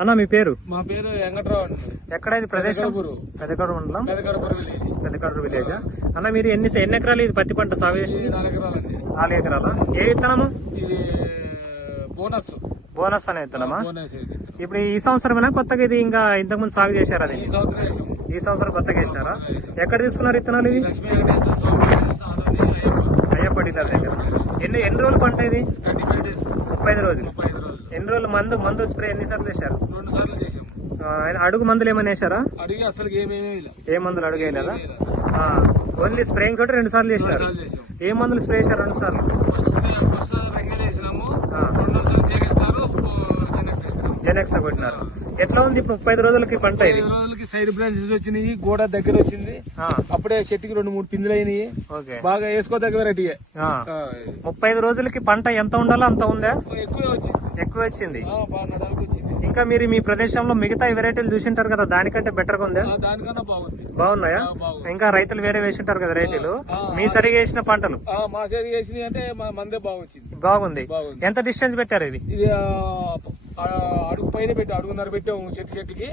అన్న మీ పేరు? మా పేరు వెంకట్రావు అండి. ఎక్కడ ఇది ప్రదేశం? పెదకడూరు మండలం, పెదకడూరు విలేజ్. అన్న మీరు ఎన్ని ఎకరాలు ఇది పత్తి పంట సాగు చేసి? 4 ఎకరాలండి. 4 ఎకరాలా? ఏ విత్తనము ఇది? బోనస్ అనే విత్తనమా? ఇప్పుడు ఈ సంవత్సరమేనా కొత్తగా ఇది ఇంకా ఇంతకుముందు సాగు చేశారా? అది ఈ సంవత్సరం కొత్తగా వేసినారా? ఎక్కడ తీసుకున్నారు విత్తనాలు ఇవి? అయ్యప్ప డీలర్ దగ్గర. ఎన్ని రోజులు పంట ఇది? 35 రోజులు. ఎన్ని రోజులు మందు స్ప్రే ఎన్నిసార్లు చేశారు? 2 సార్లు చేసాము. అడుగు మందులు ఏమైనా వేసారా? అడిగి అసలు ఏ మందులు అడుగు వేయలేదా? ఓన్లీ స్ప్రేయింగ్ తోటి 2 సార్లు చేశారు. ఏ మందులు స్ప్రే చేశారు 2 సార్లు? ఫస్ట్ రంగేలు వేసినాము, 2 సార్లు జెనెక్స్ కొట్టినారు. ఎట్లా ఉంది ఇప్పుడు 35 రోజులకి పంట? ఇది 35 రోజులకి సైడ్ బ్రాంచెస్ వచ్చినాయి, గోడ దగ్గర వచ్చింది. అప్పుడే చెట్టుకి 2-3 పిందులు అయినాయి. బాగా వేసుకో దగ్గర 35 రోజులకి పంట ఎంత ఉండాలో అంత ఉందా? ఎక్కువ వచ్చింది. ఇంకా మీరు మీ ప్రదేశంలో మిగతా వెరైటీలు చూసింటారు కదా, దానికంటే బెటర్ గా ఉందా? దానికన్నా బాగున్నాయా? ఇంకా రైతులు వేరే వేసింటారు కదా రేట్లు. మీ సరిగా వేసిన పంటలు మా సరిగా వేసినాయి అంటే మందే బాగుంది. ఎంత డిస్టెన్స్ పెట్టారు ఇది? అడుగు పైన పెట్టి 1.5 పెట్టాము చెట్టుకి.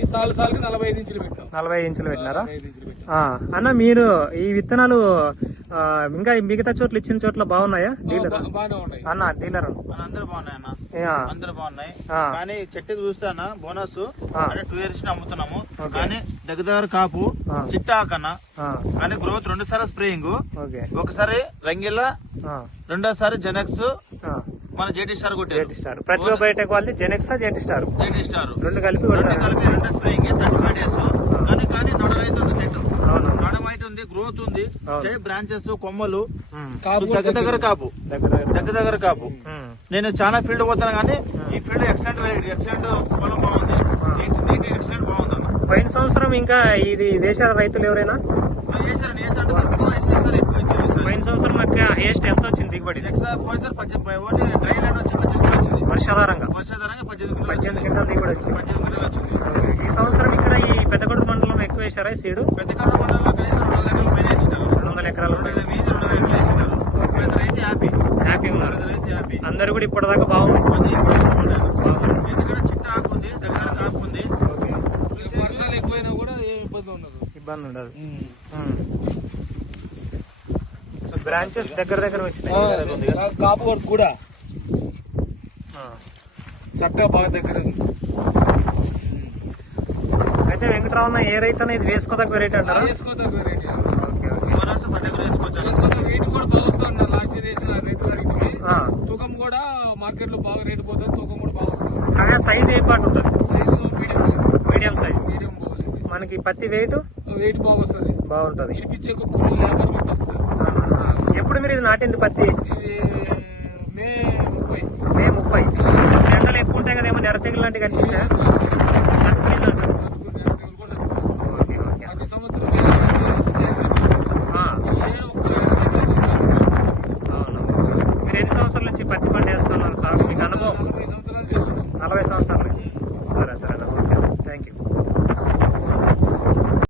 ఈ సాలుకి 45 ఇంచులు పెట్టాం. 45 ఇంచులు పెట్టినారా? అన్న మీరు ఈ విత్తనాలు ఇంకా మిగతా చోట్ల ఇచ్చిన చోట్ల బాగున్నాయా? డీలర్ అన్న డీలర్ అందరూ బాగున్నాయి అన్న, అందరూ బాగున్నాయి. కానీ చెట్టుకి చూస్తే అన్న బోనస్ అంటే 2 years అమ్ముతున్నాము. కానీ దగ్గర కాపు చిట్టాకన్నా కానీ గ్రోత్ 2 సార్లు స్ప్రేయింగ్, ఒకసారి రంగిల్లా, రెండోసారి జెనెక్స్, మన జేటీ స్టార్ కొట్టారు. ప్రతిభ బయటకు వాళ్ళు జెనెక్స్ జేటీ స్టార్ 2 కలిపి 2 స్ప్రేయింగ్ 35 days. కానీ నడలైతే ఉంది, చెట్టు నడమైతే ఉంది, గ్రోత్ ఉంది, బ్రాంచెస్ కొమ్మలు దగ్గర కాపు. నేను చాలా ఫీల్డ్ పోతాను కానీ ఈ ఫీల్డ్ ఎక్సలెంట్ వెరైటీ, ఎక్సలెంట్ పొలం బాగుంది, నీట్ ఎక్సలెంట్ బాగుంది అన్న. పోయిన సంవత్సరం ఇంకా ఇది వేశారు రైతులు ఎవరైనా? పోయిన సంవత్సరం హైయెస్ట్ ఎంత వచ్చింది దిగుబడి? వర్షాధారంగా 18 క్వింటాల దిగుబడి వచ్చింది. ఈ సంవత్సరం ఇక్కడ ఈ పెద్దకొండ మండలం ఎక్కువ వేశారా సీడు? పెద్దకొండ మండలంలో 200 ఎకరాలు హ్యాపీ ఉన్నారు అందరు కూడా ఇప్పటిదాకా బాగుంది. ఎందుకంటే చిట్ట ఆకుంది, దగ్గర కాపుంది. వర్షాలు ఎక్కువైనా కూడా ఏం ఇబ్బంది ఉండదు. బ్రాంచెస్ దగ్గర వచ్చినాయి, కాపు వరకు కూడా చక్కగా బాగా దగ్గర. అయితే వెంకటరావు ఏ రైతు అనేది వేసుకోదగ్గ వెరైటీ అంటారా? వేసుకోదగ్గ వెరైటీ. వేసుకోవచ్చు. రేటు కూడా బాగా వస్తుంది. లాస్ట్ ఇయర్ వేసిన రేట్లు అడిగితే తూకం కూడా మార్కెట్ లో బాగా రేటు పోతుంది, తూకం కూడా బాగా వస్తుంది. అదే సైజ్ ఏ పాటు ఉంటుంది? Size medium size. బాగుంది. మనకి పత్తి వెయిట్ బాగా వస్తుంది, బాగుంటది. ఇడిపించే కూలి లేబర్ కూడా తక్కువ. ఎప్పుడు మీరు ఇది నాటింది పత్తి? ఇది మే 30. ఎండలు ఎక్కువ ఉంటాయి కదా, ఏమన్నా ఎర్ర తెగులు లాంటివి కనిపించా? మీరు ఎన్ని సంవత్సరాల నుంచి పత్తి పంట వేస్తున్నారు సాగు? మీకు అనుభవం? 40 సంవత్సరాలు. 40 సంవత్సరాల నుంచి. సరే.